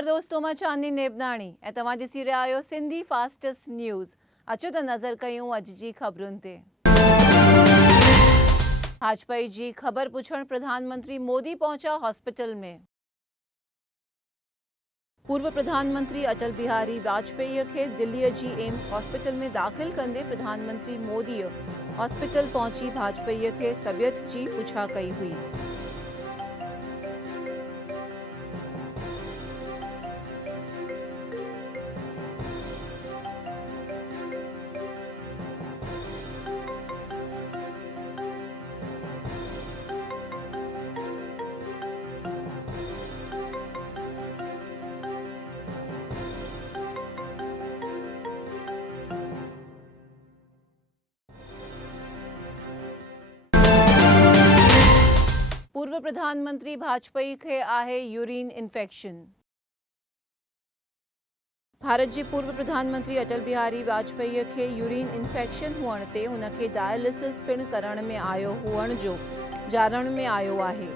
नमस्कार दोस्तों, मां चांदनी नेबनाणी ऐं तव्हां ॾिसी रहिया आहियो सिंधी फास्टेस्ट न्यूज़। अचो त नज़र कयूं अॼु जी ख़बरुनि ते। भाजपा जी ख़बर पुछण प्रधानमंत्री मोदी पहुचा हॉस्पिटल में। पूर्व प्रधानमंत्री अटल बिहारी वाजपेयी खे दिल्ली जी एम्स हॉस्पिटल में दाख़िल कंदे प्रधानमंत्री मोदी हॉस्पिटल पहुची वाजपेयी खे तबियत जी पुछा कई हुई। पूर्व प्रधानमंत्री वाजपेयी खे आहे यूरिन इन्फेक्शन। भारत के पूर्व प्रधानमंत्री अटल बिहारी वाजपेयी के यूरिन इन्फेक्शन हुअण ते उनके डायलिसिस पिण करण में आयो हुअण जो ॼाणण में आयो आहे।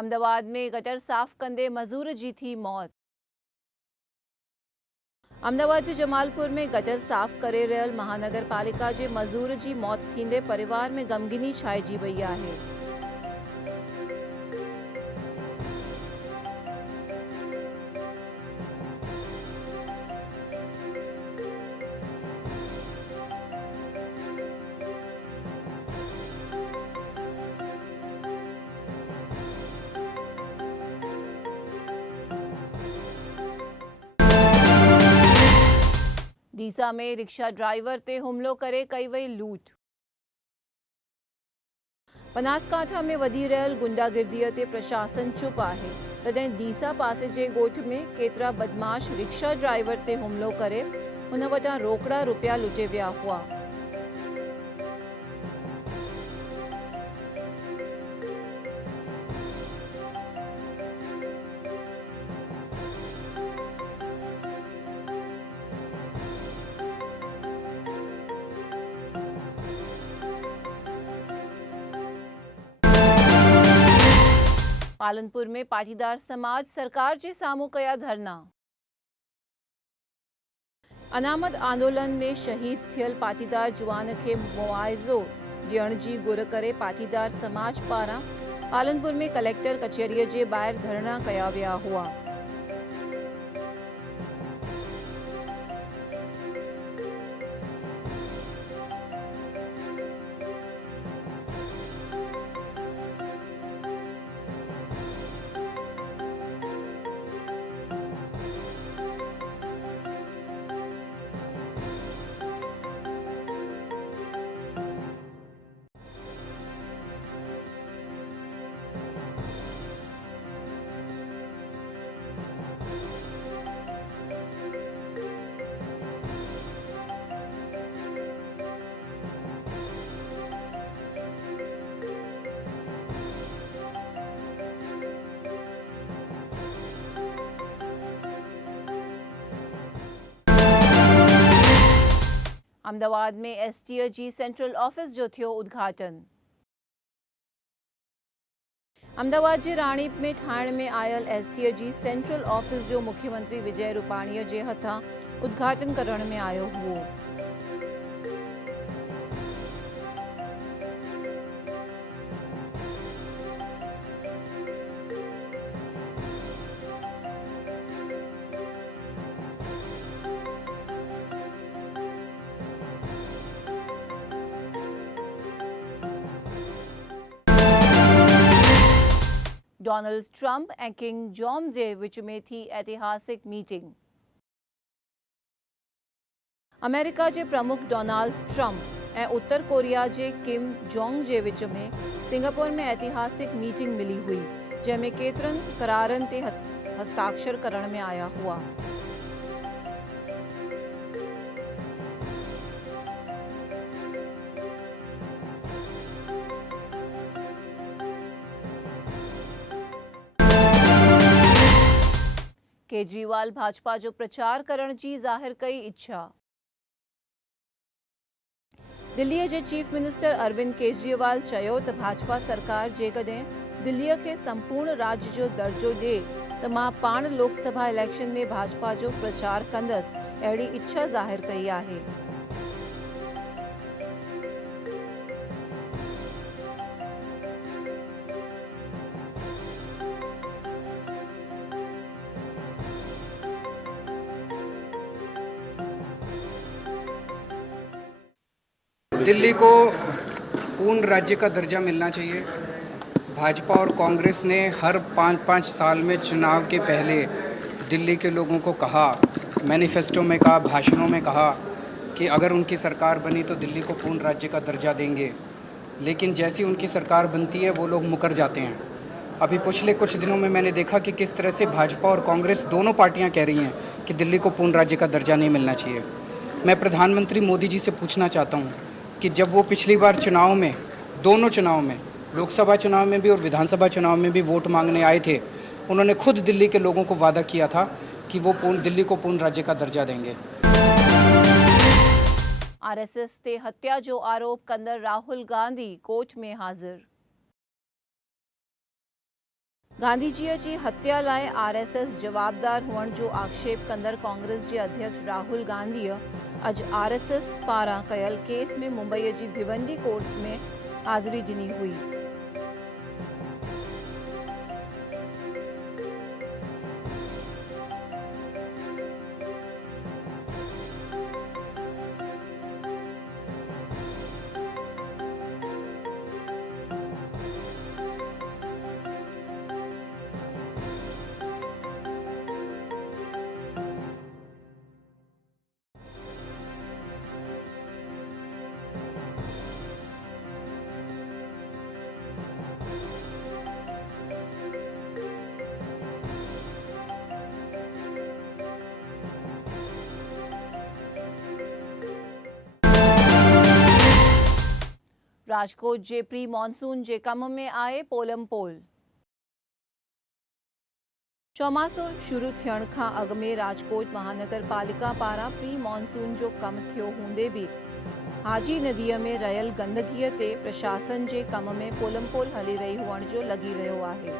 अहमदाबाद में गटर साफ कंदे मजूर जी थी मौत। अहमदाबाद के जमालपुर में गटर साफ करे रहियल महानगर पालिका के मजूर की मौत थींदे परिवार में गमगीनी छाइजी वई है। डीसा में रिक्शा ड्राइवर ते हुमलो करे कई वई लूट। बनासकांठा में वधी रहियल गुंडागिर्दीअ ते प्रशासन चुप आहे, तॾहिं डीसा पासे जे ॻोठ में केतिरा बदमाश रिक्शा ड्राइवर ते हुमलो करे हुन वटां रोकड़ा रुपया लुटे विया हुआ। पालनपुर में पाटीदार समाज सरकार के सामू कया धरना। अनामत आंदोलन में शहीद थियल पाटीदार जुआन के मुआवज़ो ॾियण जी घुर करे पाटीदार समाज पारां पालनपुर में कलेक्टर कचहरी के ॿाहिरि धरना कया विया हुआ। अहमदाबाद में एसटीएजी सेंट्रल ऑफिस जो थियो उद्घाटन। अहमदाबाद जे राणीप में ठाहिण में आयल एसटीएजी सेंट्रल ऑफिस जो मुख्यमंत्री विजय रूपाणीअ जे हथां उद्घाटन करण में आयो हुओ। डोनाल्ड ट्रंप ऐं किंग जॉन जे विच में थी ऐतिहासिक मीटिंग। अमेरिका जे प्रमुख डोनाल्ड ट्रंप ऐं उत्तर कोरिया जे किम जोंग जे विच में सिंगापुर में ऐतिहासिक मीटिंग मिली हुई, जंहिंमें केतिरनि करारनि ते हस्ताक्षर करण में आया हुआ। केजरीवाल भाजपा जो प्रचार करण जी ज़ाहिर कई इच्छा। दिल्लीअ जे चीफ मिनिस्टर अरविंद केजरीवाल चयो त भाजपा सरकार जेकॾहिं दिल्लीअ खे संपूर्ण राज्य जो दर्जो ॾिए त मां पाण लोकसभा इलेक्शन में भाजपा जो प्रचार कंदसि, अहिड़ी इच्छा ज़ाहिर कई आहे। दिल्ली को पूर्ण राज्य का दर्जा मिलना चाहिए। भाजपा और कांग्रेस ने हर 5-5 साल में चुनाव के पहले दिल्ली के लोगों को कहा, मैनिफेस्टो में कहा, भाषणों में कहा कि अगर उनकी सरकार बनी तो दिल्ली को पूर्ण राज्य का दर्जा देंगे, लेकिन जैसी उनकी सरकार बनती है वो लोग मुकर जाते हैं। अभी पिछले कुछ दिनों में मैंने देखा कि किस तरह से भाजपा और कांग्रेस दोनों पार्टियां कह रही हैं कि दिल्ली को पूर्ण राज्य का दर्जा नहीं मिलना चाहिए। मैं प्रधानमंत्री मोदी जी से पूछना चाहता हूँ कि जब वो पिछली बार चुनाव में, दोनों चुनाव में, लोकसभा चुनाव में भी और विधानसभा चुनाव में भी वोट मांगने आए थे, उन्होंने खुद दिल्ली के लोगों को वादा किया था कि वो दिल्ली को पूर्ण राज्य का दर्जा देंगे। आरएसएस ते हत्या जो आरोप कंदड़ राहुल गांधी कोर्ट में हाजिर। गांधीजीअ जी हत्या लाइ आरएसएस जवाबदार हुअण जो आक्षेप कंदड़ कांग्रेस जे अध्यक्ष राहुल गांधीअ अॼु आरएसएस पारां कयल केस में मुंबईअ जी भिवंडी कोर्ट में हाज़िरी ॾिनी हुई। राजकोट जे प्री मॉनसून जे कम में आए पोलम पोल। चौमासो शुरू थियण खां अॻु में राजकोट महानगर पालिका पारां प्री मॉनसून जो कम थियो हूंदे बि हाजी नदीअ में रहियल गंदगीअ ते प्रशासन जे कम में पोलम पोल हली रही हुअण जो लॻी रहियो आहे।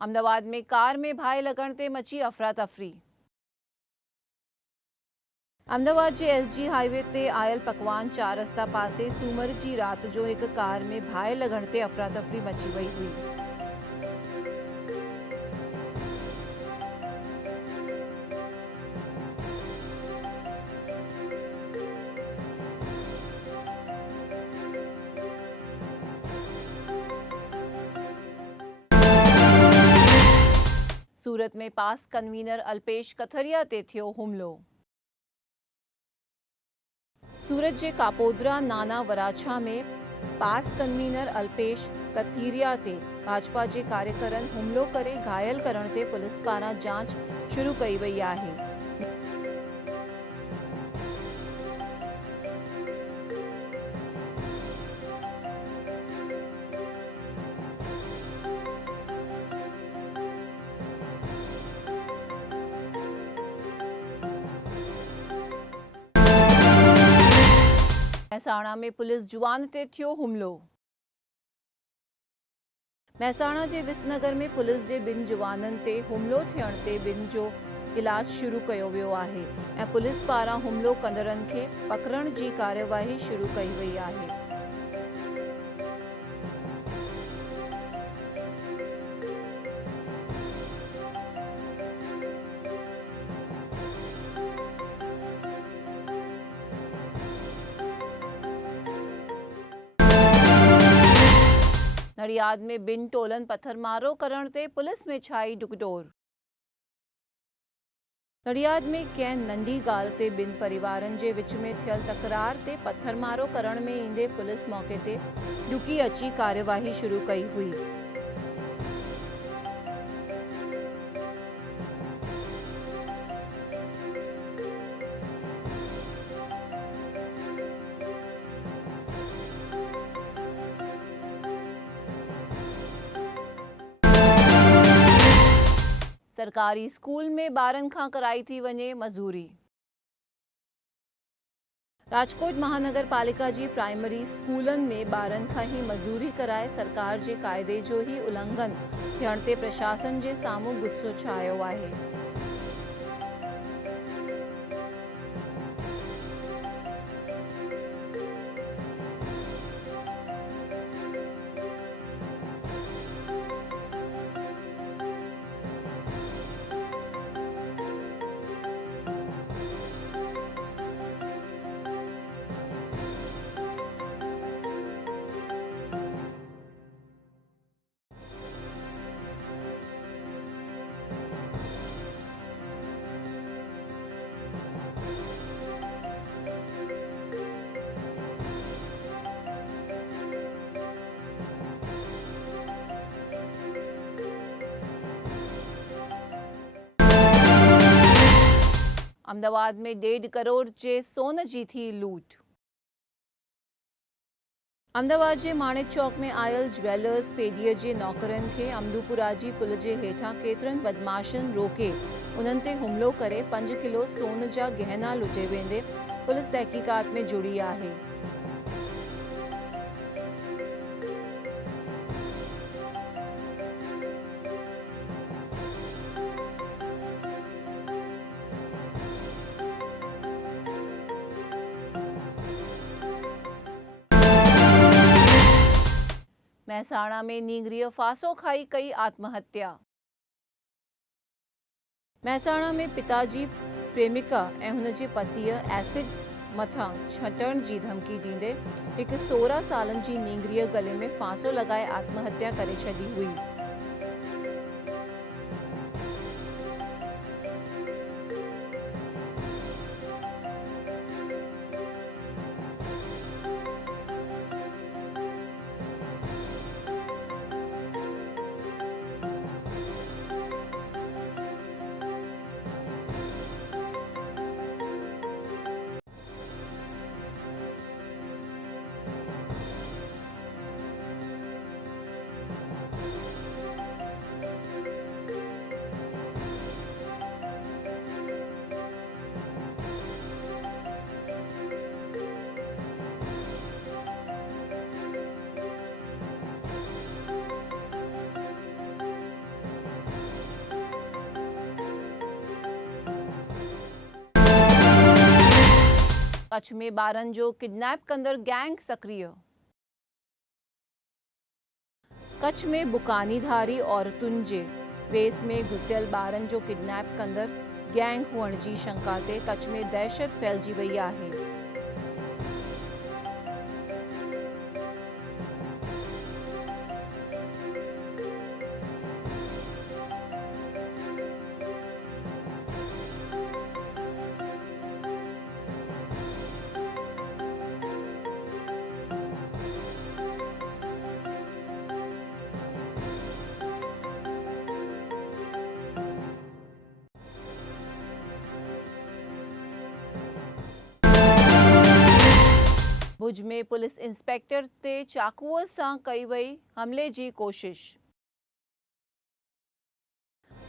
अमदावाद में कार में भाई लगणते मची अफरा तफरी। अमदावाद जे एसजी हाईवे ते आयल पकवान 4 रस्ता पासे सूमर जी रात जो एक कार में भाई लगणते अफरा तफरी मची वई हुई। सूरत में पास कन्वीनर अल्पेश कथरिया ते थियो हुमलो। सूरत जे कापोद्रा नाना वराछा में पास कन्वीनर अल्पेश कथीरिया ते भाजपा जे कार्यकरनि हुमलो करे घायल करण ते पुलिस पारां जांच शुरू कई वई आहे। महसाणा में पुलिस जुवान ते थियो हुमलो। महसाणा जे विसनगर में पुलिस जे 2 जुवाननि ते हुमलो थियण ते 2 जो इलाज शुरू कयो वियो आहे ऐं पुलिस पारां हुमलो कंदड़नि खे पकड़ण जी कार्यवाही शुरू कई वई आहे। नडियाद में 2 टोलन पत्थरमारो करण ते पुलिस में छाई डुकडोर। नडियाद में कंहिं नंढी ॻाल्हि ते 2 परिवारनि जे विच में थियल तकरार ते पत्थरमारो करण में ईंदे पुलिस मौके ते डुकी अची कार्यवाही शुरू कई हुई। सरकारी स्कूल में ॿारनि खां कराई थी वञे मज़ूरी। राजकोट महानगर पालिका जी प्राइमरी स्कूलनि में ॿारनि खां ही मज़ूरी कराए सरकार जे क़ाइदे जो ही उल्लंघन थियण ते प्रशासन जे साम्हूं गुस्सो छायो आहे। अमदावाद में 1.5 करोड़ जे सोन जी थी लूट। अमदावाद जे माणिक चौक में आयल ज्वेलर्स पेडीअ जे नौकरनि खे अमदूपुरा जी पुल जे हेठां केतिरनि बदमाशनि रोके उन्हनि ते हुमलो करे 5 किलो सोन जा गहना लुटे वेंदे पुलिस तहकीकात में जुड़ी आहे। महसाणा में नींगरीअ फांसो खाई कई आत्महत्या। महसाणा में पिताजी प्रेमिका ऐं हुन जे पतीअ एसिड मथां छटण जी धमकी ॾींदे हिक 16 सालनि जी नींगरीअ गले में फांसो लॻाए आत्महत्या करे छॾी हुई। कच्छ में ॿारनि जो किडनैप कंदड़ गैंग सक्रिय। कच्छ में बुकानीधारी औरतुनि जे वेस में घुसियल ॿारनि जो किडनैप कंदड़ गैंग हुअण जी शंका ते कच्छ में दहशत फैलिजी वई आहे। भुज में पुलिस इंस्पेक्टर ते चाकूअ सां कई वई हमले जी कोशिश।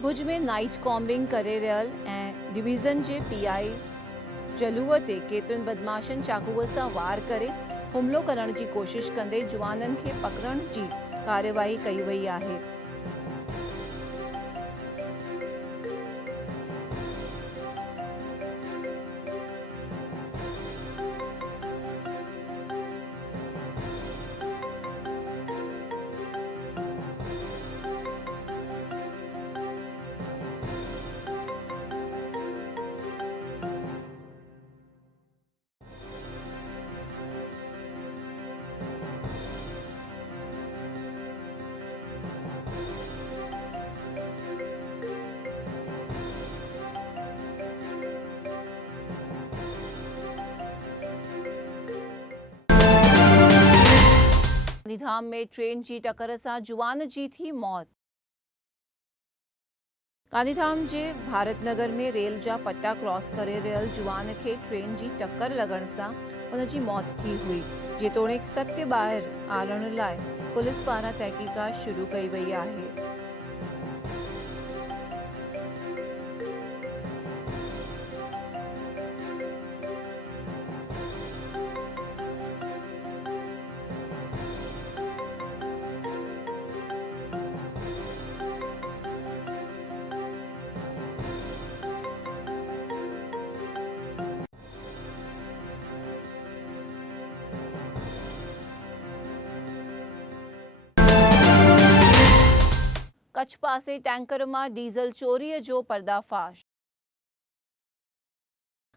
भुज में नाइट कॉम्बिंग करे रहियल ऐं डिवीज़न जे पीआई जलूअ ते केतिरनि बदमाशनि चाकूअ सां वार करे हुमिलो करण जी कोशिश कंदे जुवाननि खे पकड़ण जी कार्यवाही कई वई आहे। गांधीधाम में ट्रेन जी टक्कर सां जुवान जी थी मौत। गांधीधाम जे भारतनगर में रेल जा पट्टा क्रॉस करे रहियल जुवान खे ट्रेन जी टक्कर लॻण सां हुन जी मौत थी हुई, जेतोणीकि सत्य ॿाहिरि आणण लाइ पुलिस पारां तहक़ीक़ात शुरू कई वई आहे। कच्छ पासे टैंकर मां डीज़ल चोरीअ जो पर्दाफाश।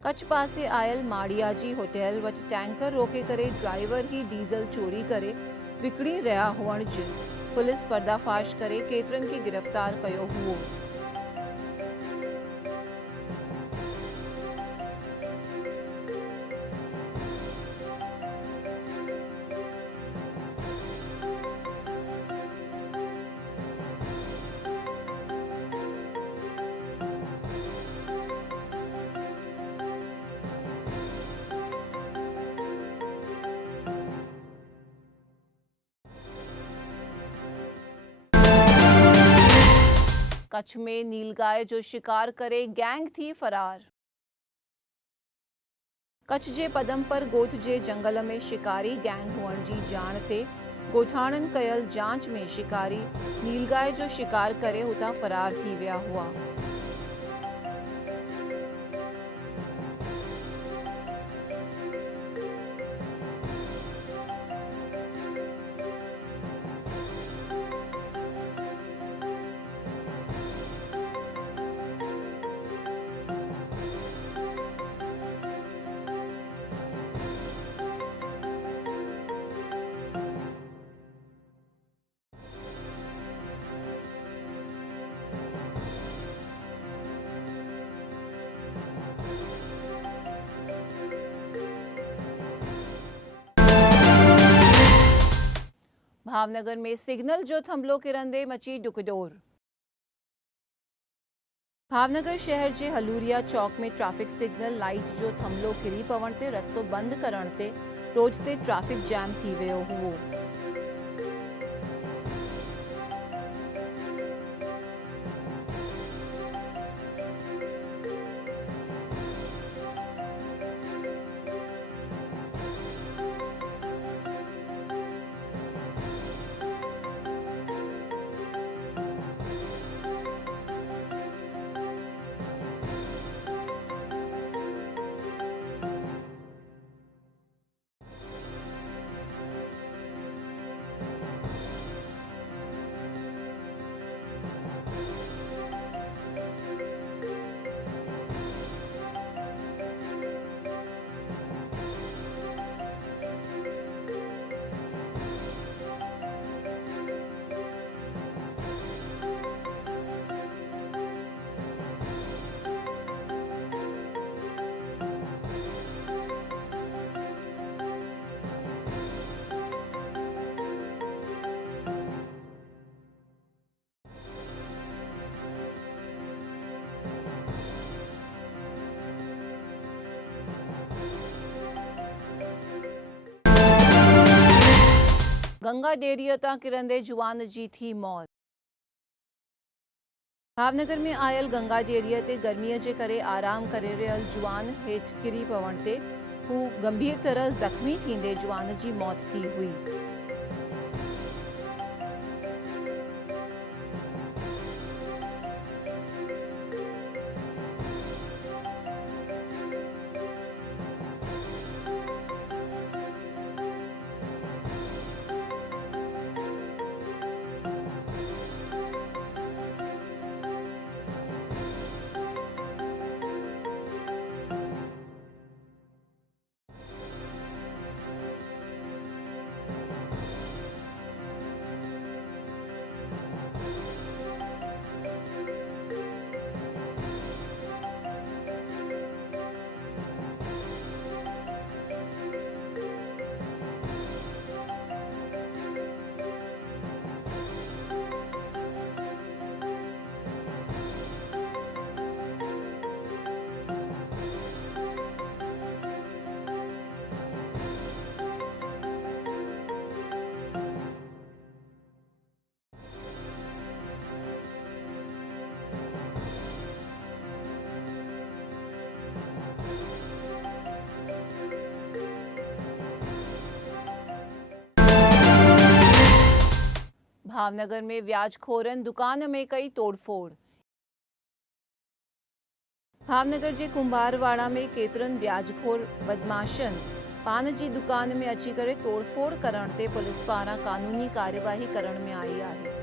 कच्छ पासे आयल माड़ियाजी होटल वटि टैंकर रोके करे ड्राइवर ही डीज़ल चोरी करे विकिणी रहिया हुअण जो पुलिस पर्दाफाश करे केतिरनि खे गिरफ़्तार कयो हुओ। कच्छ में नीलगाय जो शिकार करे गैंग थी फरार। कच्छ जे पदमपर ॻोठ जे जंगल में शिकारी गैंग हुअण जी ॼाण ते ॻोठाणनि कयल जांच में शिकारी नीलगाय जो शिकार करे हुतां फरार थी विया हुआ। भावनगर में सिग्नल जो थंभलो किरंदे मची डुकडोर। भावनगर शहर जे हलूरिया चौक में ट्रैफिक सिग्नल लाइट जो थंभलो किरी पवण ते रस्तो बंद करण ते रोड ते ट्रैफिक जैम थी वियो हुओ। गंगा डेरीअ तां किरंदे जुवान जी थी मौत। भावनगर में आयल गंगा डेरीअ ते गर्मीअ जे करे आराम करे रहियल जुवान हेठि किरी पवण ते हू गंभीर तरह ज़ख़्मी थींदे जुवान जी मौत थी हुई। भावनगर में व्याजखोरन दुकान में कई तोड़फोड़। भावनगर जे कुंभारवाड़ा में केतरन व्याजखोर बदमाशन पान जी दुकान में अची करे तोड़फोड़ करण ते पुलिस पारां कानूनी कार्यवाही करण में आई आहे।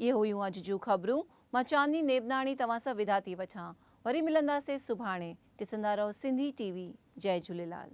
ये हुयूं अॼु जूं ख़बरूं। मां चांदनी नेबनाणी तव्हां सां विदा थी वठां। वरी मिलंदासीं सुभाणे। ॾिसंदा रहो सिंधी टीवी। जय झूलेलाल।